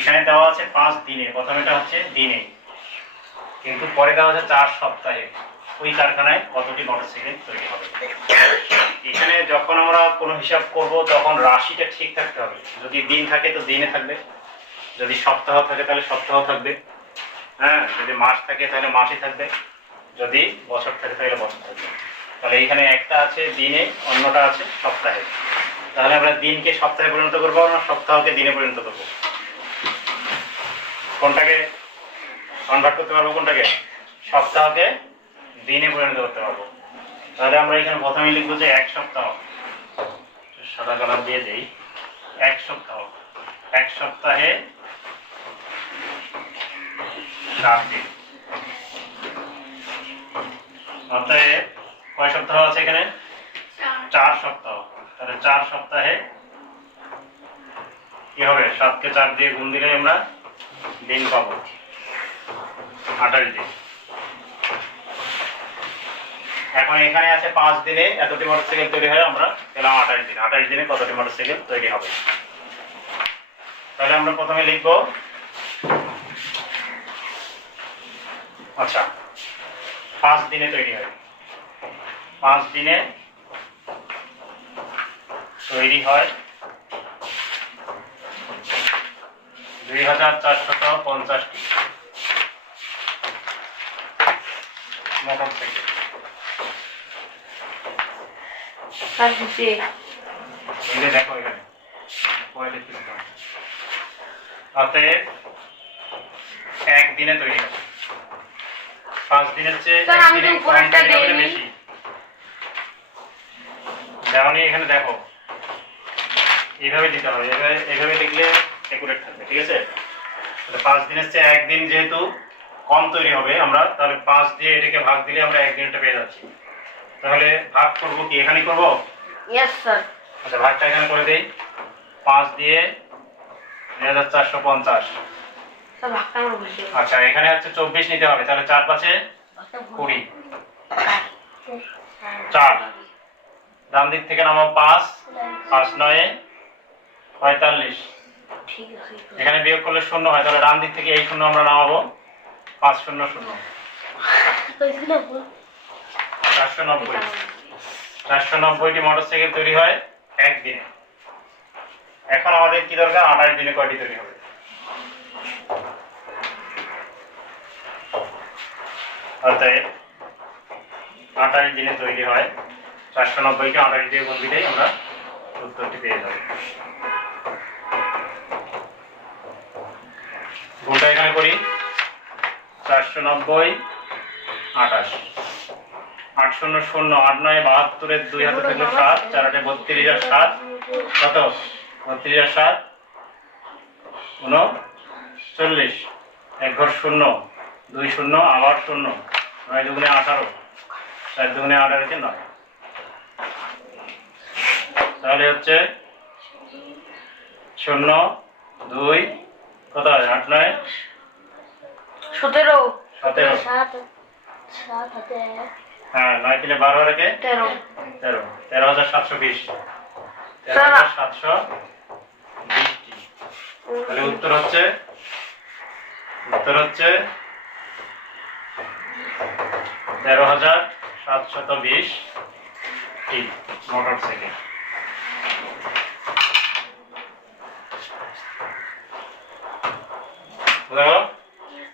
এখানে দেওয়া আছে পাঁচ দিনে। প্রথমেটা হচ্ছে দিনে। কিন্তু পরে দেওয়া আছে চার সপ্তাহে। ওই কারখানায় কতটি মোটরসাইকেল তৈরি হবে? এখানে যখন আমরা কোনো হিসাব করব, তখন রাশিটা ঠিক থাকতে হবে। যদি দিন থাকে তো দিনে থাকবে। যদি সপ্তাহ থাকে তাহলে সপ্তাহ থাকবে। হ্যাঁ যদি মাস থাকে তাহলে মাসই থাকবে। যদি বছর থাকে তাহলে বছর থাকবে। তাহলে এখানে একটা আছে দিনে, অন্যটা আছে সপ্তাহে। তাহলে আমরা দিনকে সপ্তাহে পরিণত করব না সপ্তাহকে দিনে পরিণত করব? কোনটাকে কনভার্ট করতে পারব কোনটাকে? সপ্তাহকে দিনে পরিণত করতে পারব। তাহলে আমরা এখানে প্রথমে লিখব যে এক সপ্তাহ। সাদা কালার দিয়ে দেই। এক সপ্তাহ। এক সপ্তাহে সাত দিন। অতএব কয় সপ্তাহ আছে এখানে? চার। সপ্তাহ। তাহলে চার সপ্তাহে কি হবে? সাতকে চার দিয়ে গুণ দিলে আমরা দিন পাবো। আঠাশ দিন। এখন এখানে আছে পাঁচ দিনে এতটি মোটরসাইকেল তৈরি হয়, আমরা পেলাম আঠাশ দিন। আঠাশ দিনে কতটি মোটরসাইকেল তৈরি হবে? তাহলে আমরা প্রথমে লিখব। আচ্ছা পাঁচ দিনে তৈরি হয়। পাঁচ দিনে তৈরি হয় দুই হাজার চারশত পঞ্চাশটি। যে দেখো এখানে। অতএব একদিনে তৈরি হবে। পাঁচ দিনের চেয়ে। বেশি। দেওয়ানি এখানে দেখো এইভাবে দিতে হবে। এইভাবে এইভাবে লিখলে একুরেট থাকবে ঠিক আছে? তাহলে পাঁচ দিনের চেয়ে একদিন যেহেতু কম তৈরি হবে আমরা তাহলে পাঁচ দিয়ে এটাকে ভাগ দিলে আমরা একদিনটা পেয়ে যাচ্ছি। তাহলে ভাগ করব কি? এখানেই করব? স্যার আচ্ছা ভাগটা এখানে করে দেই। পাঁচ দিয়ে দুই হাজার চারশো পঞ্চাশ। স্যার ভাগটা আমার আচ্ছা এখানে হচ্ছে চব্বিশ নিতে হবে তাহলে চার পাঁচে কুড়ি। চার। ডান দিক থেকে নামো পাঁচ পাঁচ নয়ে পঁয়তাল্লিশ। ঠিক আছে এখানে বিয়োগ করলে শূন্য হয়, তাহলে ডান দিক থেকে এই শূন্য আমরা নামাবো। পাঁচ শূন্য শূন্য। চারশো নব্বই। চারশো নব্বইটি মোটরসাইকেল তৈরি হয় একদিনে। এখন আমাদের কি দরকার? আঠাশ দিনে কয়টি তৈরি হবে? অতএব আঠাশ দিনে তৈরি হয়। চারশো নব্বইকে আঠাশ দিয়ে গুণ দিলেই আমরা উত্তরটি পেয়ে যাব। গুণটা এখানে করি? চারশো নব্বই, আঠাশ। আট শূন্য শূন্য আট নয়, বাহাত্তরের দুই হাতে থাকল সাত, চার আটে বত্রিশ আর সাত। কত? বত্রিশ আর সাত। উনচল্লিশ এক ঘর শূন্য, দুই শূন্য, আবার শূন্য। নয় দুগুণে আঠারো। চার দুগুণে আঠারোকে নয়। তাহলে হচ্ছে শূন্য, দুই কত আট নয়? সতেরো। সতেরো। হ্যাঁ নয় কিনে বারো রেখে তেরো। তেরো। তেরো হাজার সাতশো বিশ। তেরো হাজার সাতশো বিশটি। তাহলে উত্তর হচ্ছে? উত্তর হচ্ছে তেরো হাজার সাতশত বিশ টি মোটর সাইকেল